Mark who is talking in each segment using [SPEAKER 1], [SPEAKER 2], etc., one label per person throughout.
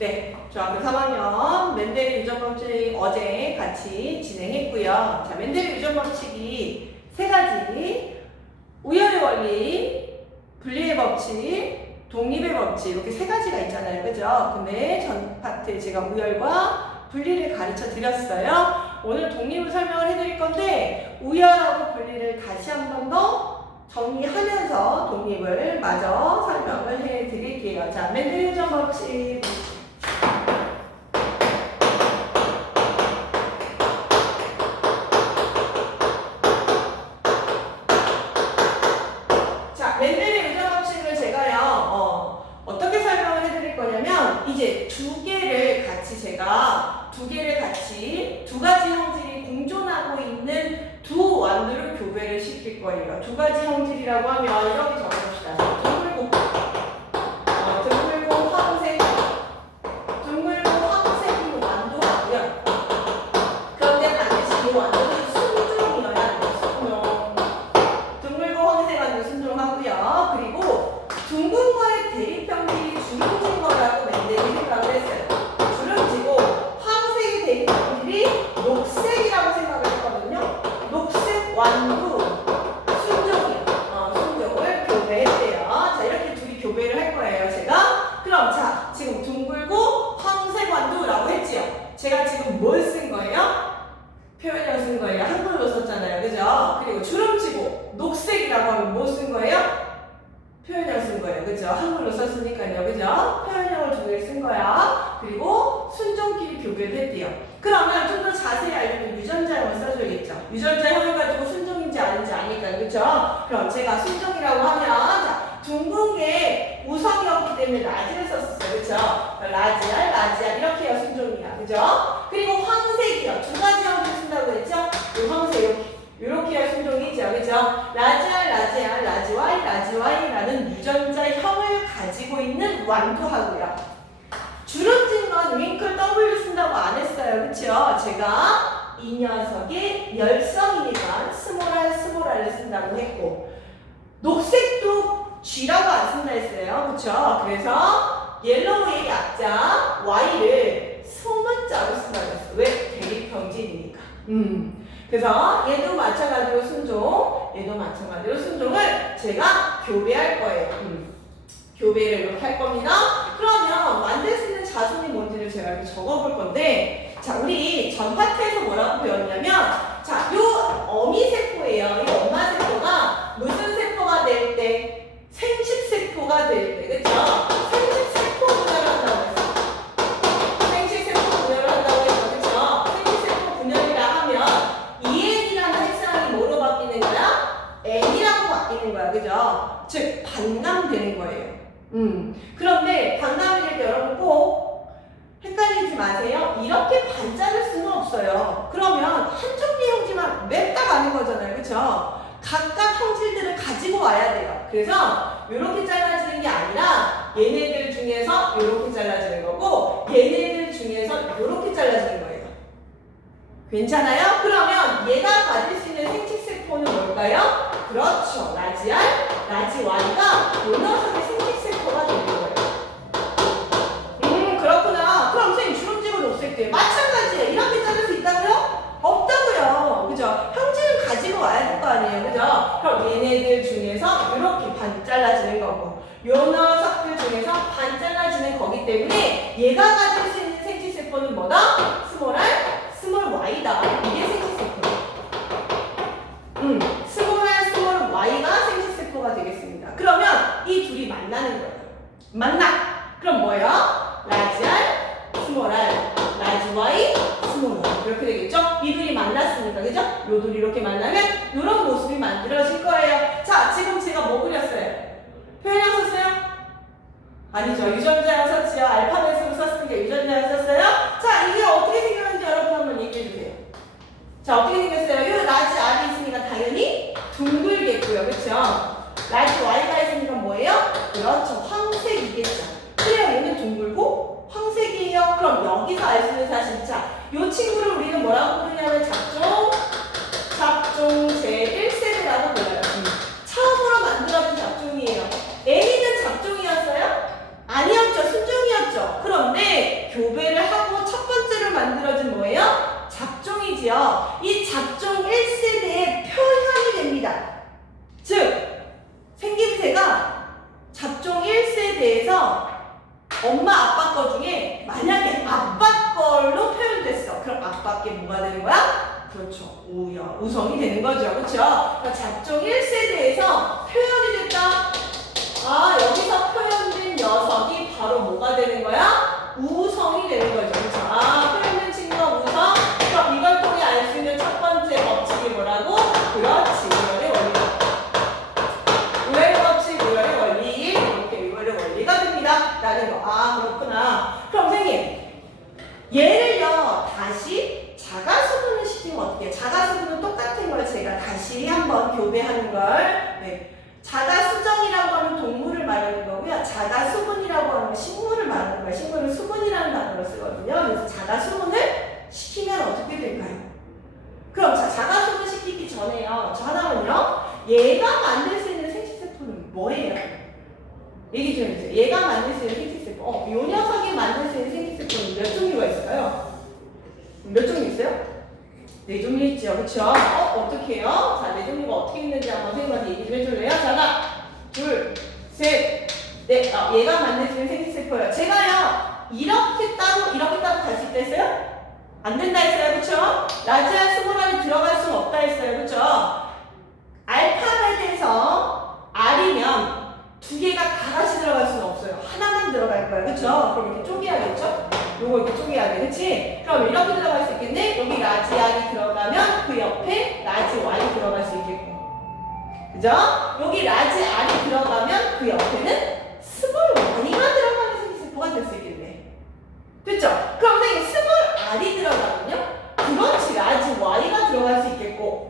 [SPEAKER 1] 네, 중학교 3학년 맨데리 유전 법칙 어제 같이 진행했고요. 자, 맨데리 유전 법칙이 세 가지 우열의 원리, 분리의 법칙, 독립의 법칙 이렇게 세 가지가 있잖아요. 그죠? 근데 전 파트에 제가 우열과 분리를 가르쳐 드렸어요. 오늘 독립을 설명을 해드릴 건데 우열하고 분리를 다시 한 번 더 정리하면서 독립을 마저 설명을 해드릴게요. 자, 맨데리 유전 법칙 자, 맨델의 유전 법칙을 제가요, 어, 어떻게 설명을 해드릴 거냐면, 이제 두 개를 같이 제가, 두 개를 같이, 두 가지 형질이 공존하고 있는 두 완두를 교배를 시킬 거예요. 두 가지 형질이라고 하면, 이렇게 적어봅시다. 둥글고, 어, 둥글고 황색, 둥글고 황색이 완두하고요. 그런데 반드시 이 완두는 순종이어야 돼요. 순종. 둥글고 황색한 순종하고요. 그리고 둥근거의 대립형질이 주름진 거라고 맨델이 생각을 했어요. 주름지고 황색의 대립형질이 녹색이라고 생각을 했거든요. 녹색 완두 순종이요. 어, 순종을 교배했대요. 자 이렇게 둘이 교배를 할 거예요. 제가 그럼 자 지금 둥글고 황색 완두라고 했지요. 제가 지금 뭘 쓴 거예요? 표현을 쓴 거예요. 한글로 썼잖아요. 그죠? 그리고 주름지고 녹색이라고 하면 뭐 쓴 거예요? 표현을 쓴 거예요. 그죠? 한글로 썼으니까요. 그죠? 표현형을 두 개를 쓴 거야. 그리고 순종끼리 교배를 했대요. 그러면 좀 더 자세히 알려면 유전자형을 써줘야겠죠. 유전자형을 가지고 순종인지 아닌지 아니까 그죠? 그럼 제가 순종이라고 하면 자, 둥근 게 우성이었기 때문에 라지를 썼었어요. 그죠? 라지알, 라지알 이렇게 해야 순종이야. 그죠? 그리고 황색이요. 두 가지 형태 쓴다고 했죠? 이 황색 이렇게. 이렇게 해야 순종이죠. 그죠? 라지알, 라지알, 라지와이, 라지와이라는 유전자 형을 가지고 있는 완두하고요. 주름진 건 윙클 W 쓴다고 안 했어요. 그쵸? 제가 이 녀석의 열성이니까 스모랄, 스모랄을 쓴다고 했고 녹색도 G라고 안 쓴다 했어요. 그쵸? 그래서 옐로우의 약자 Y를 소문자로 쓴다고 했어. 왜? 대립형질이니까. 음. 그래서 얘도 마찬가지로 순종, 얘도 마찬가지로 순종을 제가 교배할 거예요. 음. 교배를 이렇게 할 겁니다. 그러면 만들 수 있는 자손이 뭔지를 제가 이렇게 적어볼 건데, 자, 우리 전 파트에서 뭐라고 배웠냐면, 자, 요 어미 세포예요. 이 엄마 세포가 무슨 세포가 될 때? 생식 세포가 될 때, 그쵸? 음. 그런데 될때 여러분 꼭 헷갈리지 마세요. 이렇게 반자를 수는 없어요. 그러면 한쪽 형질만 맵다 가는 거잖아요. 그쵸? 각각 형질들을 가지고 와야 돼요. 그래서 이렇게 잘라지는 게 아니라 얘네들 중에서 이렇게 잘라지는 거고 얘네들 중에서 이렇게 잘라지는 거예요. 괜찮아요? 그러면 얘가 가질 수 있는 생식 세포는 뭘까요? 그렇죠. 라지알, 라지와이가 이 녀석의 생식세포가 되는 거예요. 음, 그렇구나. 그럼 선생님 주름지고 녹색대 마찬가지예요. 이렇게 자를 수 있다고요? 없다고요. 그죠? 형질을 가지고 와야 될 거 그럼 얘네들 중에서 이렇게 반 잘라지는 거고 요 녀석들 중에서 반 잘라지는 거기 때문에 얘가 가질 수 있는 생식세포는 뭐다? 스몰 r, 스몰 y다. 이게 생식세포예요. 음, 스몰 r, 스몰 y가 생식세포가 되겠습니다. 그러면 이 둘이 만나는 거예요. 만나. 그럼 뭐예요? 라지 R, 스몰 R, 라지 Y, 스몰 Y 이렇게 되겠죠? 이 둘이 만났으니까 그죠? 요 둘이 이렇게 만나면 이런 모습이 만들어질 거예요. 자, 지금 제가 뭐 그렸어요? 표현형 썼어요? 아니죠. 유전자형 썼지요. 알파벳으로 썼으니까 유전자형 썼어요. 자, 이게 어떻게 생겼는지 여러분 한번 얘기해 주세요. 자, 어떻게 생겼어요? 요 라지 R이 있으니까 당연히 둥글겠고요. 그쵸? 라지 Y가 있으니까 뭐예요? 그렇죠. 황색이겠죠. 그래요. 얘는 둥글고 황색이에요. 그럼 여기서 알 수 있는 사실. 자, 요 친구를 우리는 뭐라고 부르냐면 작종, 작종 제1세대라고 불러요. 음. 처음으로 만들어진 작종이에요. N이는 작종이었어요? 아니었죠. 순종이었죠. 그런데 교배를 하고 첫 번째로 만들어진 뭐예요? 잡종이지요. 이 잡종 1세대의 표현이 됩니다. 즉, 생김새가 잡종 1세대에서 엄마 아빠 거 중에 만약에 아빠 걸로 표현됐어. 그럼 아빠께 뭐가 되는 거야? 그렇죠. 우성이 되는 거죠. 그렇죠? 그러니까 잡종 1세대에서 표현이 됐다. 아, 여기서 표현된 녀석이 바로 뭐가 되는 거야? 우성이 되는 거죠. 그렇죠? 아, 표현된 친구가 우성. 그럼 이걸 통해 알 수 있는 첫 번째 법칙이 뭐라고? 그렇지. 우열의 원리. 우열의 법칙, 우열의 원리. 이렇게 우열의 원리가 됩니다. 라는 거. 아, 그렇구나. 그럼 선생님. 얘를요, 다시 자가수분을 시키면 어떻게 해요? 자가수분은 똑같은 걸 제가 다시 한번 교배하는 걸. 네. 자가수정이라고 하면 동물을 말하는 거고요. 자가수분이라고 하면 식물을 말하는 거예요. 식물은 수분이라는 단어를 쓰거든요. 그래서 자가수분을 시키면 어떻게 될까요? 그럼 자, 자가수분 시키기 전에요. 저 하나는요. 만들 수 있는 생식 세포는 뭐예요? 얘기 좀 해주세요. 얘가 만들 수 있는 생식 세포. 어, 요 녀석이 만들 수 있는 생식 세포는 몇 종류가 있을까요? 몇 종류 있어요? 네 종류 있죠. 그쵸? 어, 어떻게 해요? 자, 네 종류가 어떻게 있는지 한번 선생님한테 얘기 좀 해줄래요? 자, 하나, 둘, 셋, 넷. 아, 얘가 만들 수 있는 생식 세포예요. 제가요, 이렇게 따로, 이렇게 따로 갈 수 있다 했어요? 안 된다 했어요. 그쵸? 라지아 스몰알이 들어갈 수는 없다 했어요. 그쵸? 알파벳에서 R이면 두 개가 다 같이 들어갈 수는 없어요. 하나만 들어갈 거예요. 그쵸? 그럼 이렇게 쪼개야겠죠? 요거 이렇게 쪼개야 돼. 그치? 그럼 이렇게 들어갈 수 있겠네? 여기 라지 R이 들어가면 그 옆에 라지 Y 들어갈 수 있겠고. 그죠? 여기 라지 R이 들어가면 그 옆에는 스몰 Y가 들어가는 생기세포가 될 수 있겠네. 됐죠? 그럼 선생님 스몰 R이 들어가면요? 그렇지 라지 Y가 들어갈 수 있겠고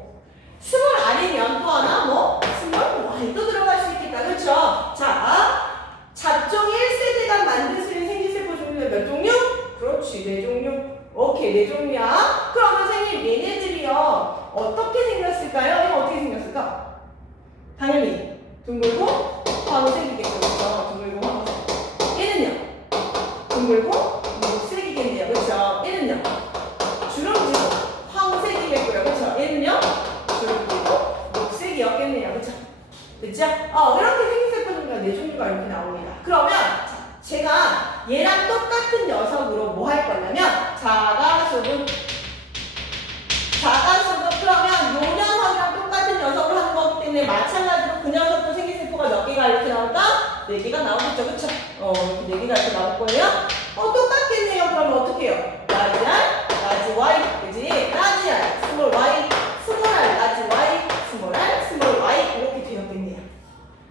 [SPEAKER 1] 스몰 R이면 또 하나 뭐 스몰 Y도 들어갈 수 있겠다. 그렇죠? 자, 잡종 1세대가 만들 수 있는 생기세포 종류가 몇 종류? 그렇지, 네 종류. 오케이, 네 종류야. 그럼 선생님, 얘네들이요. 어떻게 생겼을까요? 이거 어떻게 생겼을까? 당연히 둥글고 황색이겠죠. 그렇죠? 둥글고 황색. 얘는요? 둥글고 녹색이겠네요. 그렇죠? 얘는요? 주름지고 황색이겠고요. 그렇죠? 얘는요? 주름지고 녹색이었겠네요. 그렇죠? 됐죠? 어, 이렇게 생김새표 종류가 네 종류가 이렇게 나옵니다. 그러면 자, 제가 얘랑 똑같은 녀석으로 뭐 할 거냐면 자가수분 자가수분 그러면 요 녀석이랑 똑같은 녀석을 하는 거기 때문에 마찬가지로 그 녀석도 생기세포가 몇 개가 이렇게 나올까? 네 개가 나오겠죠, 그렇죠? 어, 이렇게 네 개가 이렇게 나올 거예요. 어, 똑같겠네요. 그러면 어떻게 해요? 라지 R, 라지 Y, 그지? 라지 R, 스몰 Y, 스몰 R, 라지 Y, 스몰 R, 스몰 Y 이렇게 되었겠네요.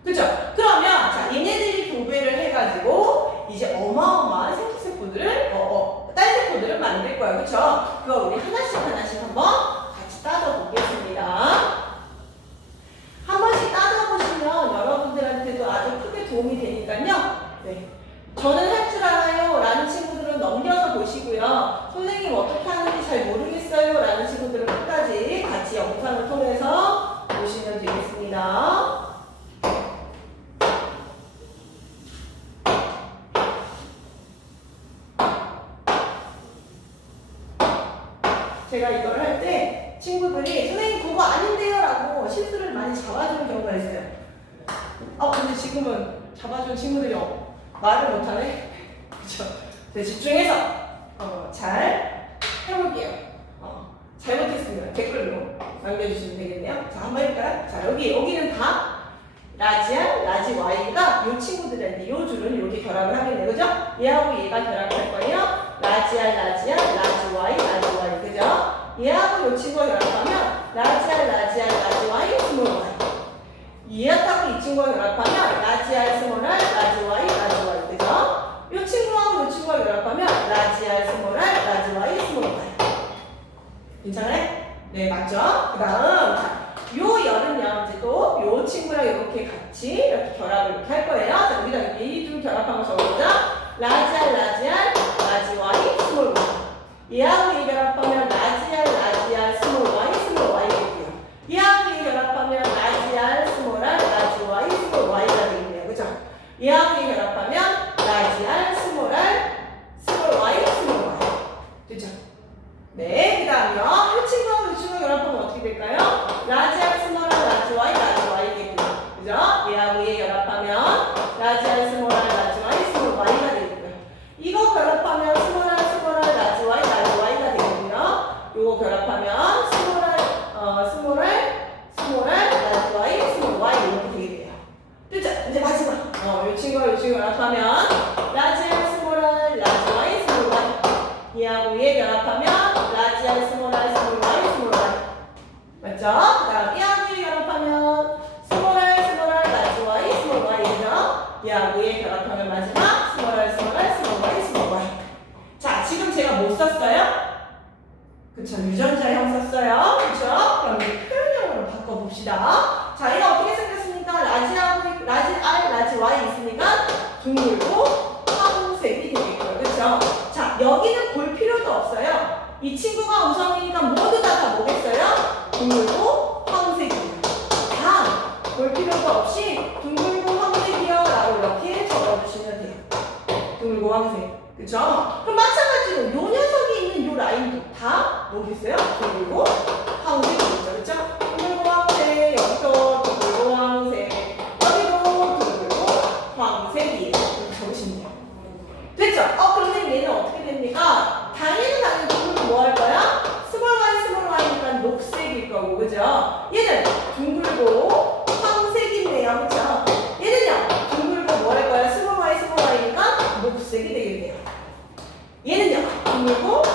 [SPEAKER 1] 그죠? 그러면 자 얘네들이 교배를 해가지고 이제 어마어마한 생기세포들을 어, 어, 딸세포들을 만들 거야, 그쵸? 그거 우리 하나씩 하나씩 한번 같이 따져보겠습니다. 한 번씩 따져보시면 여러분들한테도 아주 크게 도움이 되니까요. 네. 저는 할 줄 알아요 라는 친구들은 넘겨서 보시고요. 선생님 어떻게 하는지 잘 모르겠어요 라는 친구들은 끝까지 같이 영상을 통해서 보시면 되겠습니다. 제가 이걸 할 때 친구들이 선생님 그거 아닌데요 라고 실수를 많이 잡아주는 경우가 있어요. 어 근데 지금은 잡아준 친구 어, 말을 못하네. 그쵸? 네, 집중해서 어, 잘 해볼게요. 어, 잘못했으면 댓글로 남겨주시면 되겠네요. 자 한번 해볼까요? 자 여기 여기는 다 라지알, 라지 Y가 이 친구들한테 이 줄은 이렇게 결합을 하겠네요. 그죠? 얘하고 얘가 결합할 거예요. 라지알, 라지알, 라지 Y, 라지 Y. 그죠? 얘하고 이 친구가 결합하면 라지알, 라지알, 라지 Y, 스몰 Y. 얘하고 이 친구가 결합하면 라지 Y, 라지 Y. 그죠? 이 친구하고 이 친구가 결합하면 라지 Y, 스몰 Y. 괜찮아요? 네, 맞죠? 그 다음, 자, 요 열은요, 이제 또요 친구랑 이렇게 같이 이렇게 결합을 이렇게 할 거예요. 자, 여기다 이둘 결합한 거 적어보자. 라지알, 라지알, 라지 Y, 스몰 Y. 얘하고 얘 결합하면 있어요. 그렇죠? 그럼 이제 표현형으로 바꿔봅시다. 자, 얘가 어떻게 생겼습니까? 라지 R, 라지 R, 라지 와이 있으니까 동물로 황색이 되겠고요. 그렇죠? 자, 여기는 볼 필요도 없어요. 이 친구가 우성이니까 모두 다 다 보겠어요? 동물로 황색입니다. 다음, 볼 필요도 없이 동물로 황색이요. 라고 이렇게 적어주시면 돼요. 동물고 황색. 그죠? 그럼 마찬가지로 요 녀석이 있는 요 라인도 다 뭐겠어요? 이고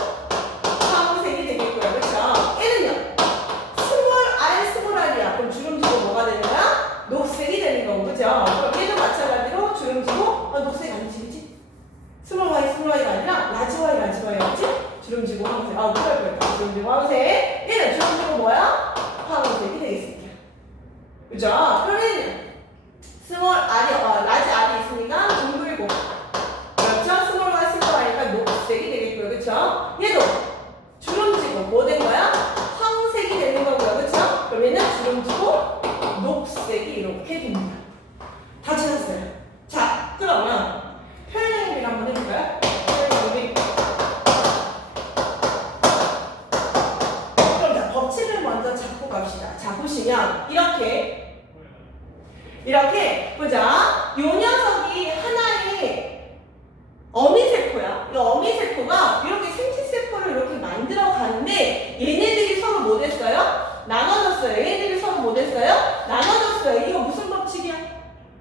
[SPEAKER 1] 나눠줬어요. 이거 무슨 법칙이야?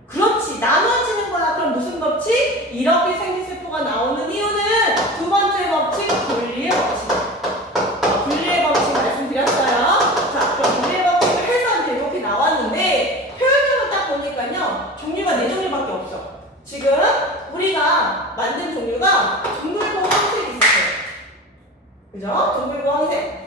[SPEAKER 1] 그렇지. 나눠지는 거라 그럼 무슨 법칙? 이렇게 생긴 세포가 나오는 이유는 두 번째 법칙, 분리의 법칙. 분리의 법칙 말씀드렸어요. 자, 그럼 분리의 법칙을 해서 이렇게 나왔는데 표현으로 딱 보니까요. 종류가 네 종류밖에 없어. 지금 우리가 만든 종류가 동글보황색이 있어요. 그죠? 동글보황색.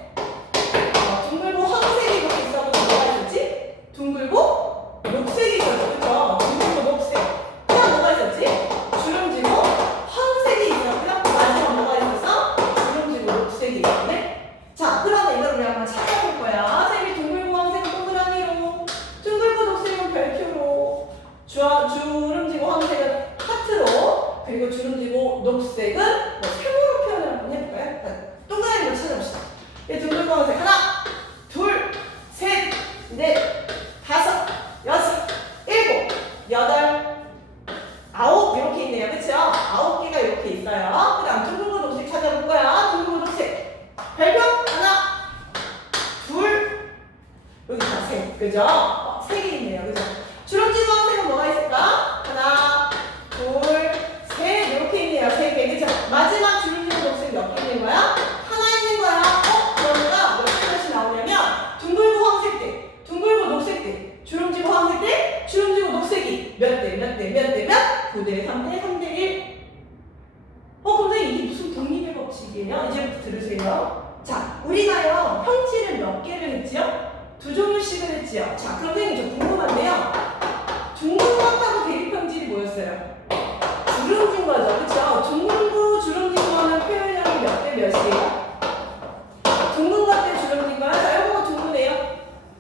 [SPEAKER 1] 두 종류씩은 했지요. 자, 그럼 선생님 저 궁금한데요. 둥근같다고 대립형질이 뭐였어요? 주름진 거죠, 그렇죠? 둥근고 주름진 거는 표현형이 몇 대 몇이에요? 둥근 같대 주름진 거. 자, 이거 둥근해요.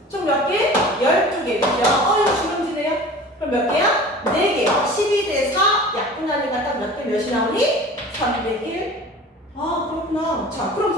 [SPEAKER 1] 총 몇 개? 12개, 그죠? 어, 이거 주름지네요. 그럼 몇 개야? 4개. 12대 4, 약분하니까 딱몇개 몇이 나오니? 3대 1. 아, 그렇구나. 자, 그럼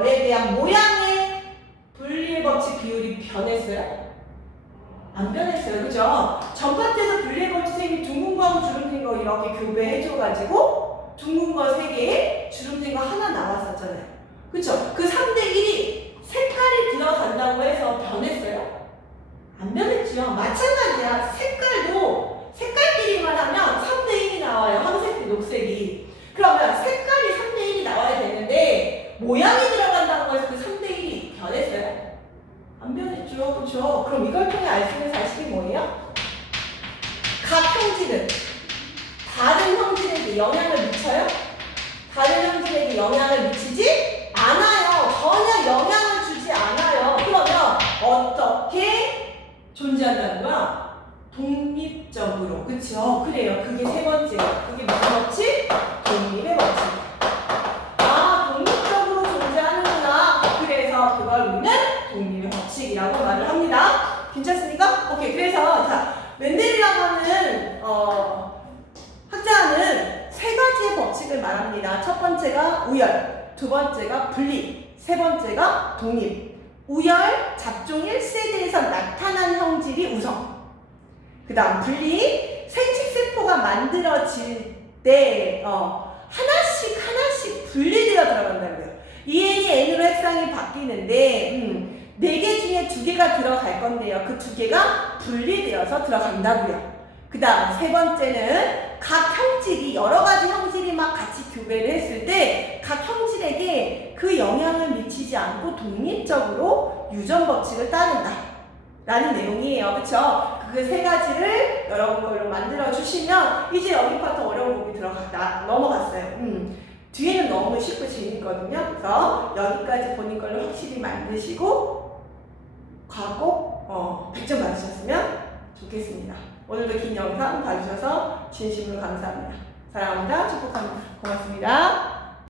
[SPEAKER 1] 거에 대한 모양의 분리의 법칙 비율이 변했어요? 안 변했어요. 그죠? 전파트에서 분리의 법칙이 둥근 거하고 주름진 거 이렇게 교배해줘가지고 둥근 거 3개에 주름진 거 하나 나왔었잖아요. 그쵸? 그 3대1이 색깔이 들어간다고 해서 변했어요? 안 변했죠. 마찬가지야. 색깔도 색깔 안 변했죠. 그렇죠? 그럼 이걸 통해 알 수 있는 사실이 뭐예요? 각 형질은 다른 형질에게 영향을 미쳐요? 다른 형질에게 영향을 미치지 않아요. 전혀 영향을 주지 않아요. 그러면 어떻게 존재한다는 거야? 독립적으로. 그쵸? 그래요. 그게 세 번째예요. 그게 무슨 법칙? 독립의 법칙. 아, 독립적으로 존재하는구나. 그래서 그걸 우리는 독립의 법칙이라고 말을 합니다. 괜찮습니까? 오케이. 그래서 자, 멘델이라고 하는 어, 학자는 세 가지의 법칙을 말합니다. 첫 번째가 우열, 두 번째가 분리, 세 번째가 독립. 우열, 잡종 1세대에서 나타난 형질이 우성. 그 다음 분리, 생식세포가 만들어질 때 어, 하나씩 하나씩 분리되어 들어간다고요. EN이 N으로 핵상이 바뀌는데 음, 4개 중에 2개가 들어갈 건데요. 그 2개가 분리되어서 들어간다고요. 그 다음 세 번째는 각 형질이 여러 가지 형질이 막 같이 교배를 했을 때 각 형질에게 그 영향을 미치지 않고 독립적으로 유전 법칙을 따른다. 라는 내용이에요. 그쵸? 그 세 가지를 여러분 걸로 만들어 주시면 이제 여기 파트 어려운 부분이 들어갔다. 넘어갔어요. 음. 뒤에는 너무 쉽고 재밌거든요. 그래서 여기까지 본인 걸로 확실히 만드시고 과꼭 어, 100점 받으셨으면 좋겠습니다. 오늘도 긴 영상 봐주셔서 진심으로 감사합니다. 사랑합니다. 축복합니다. 고맙습니다.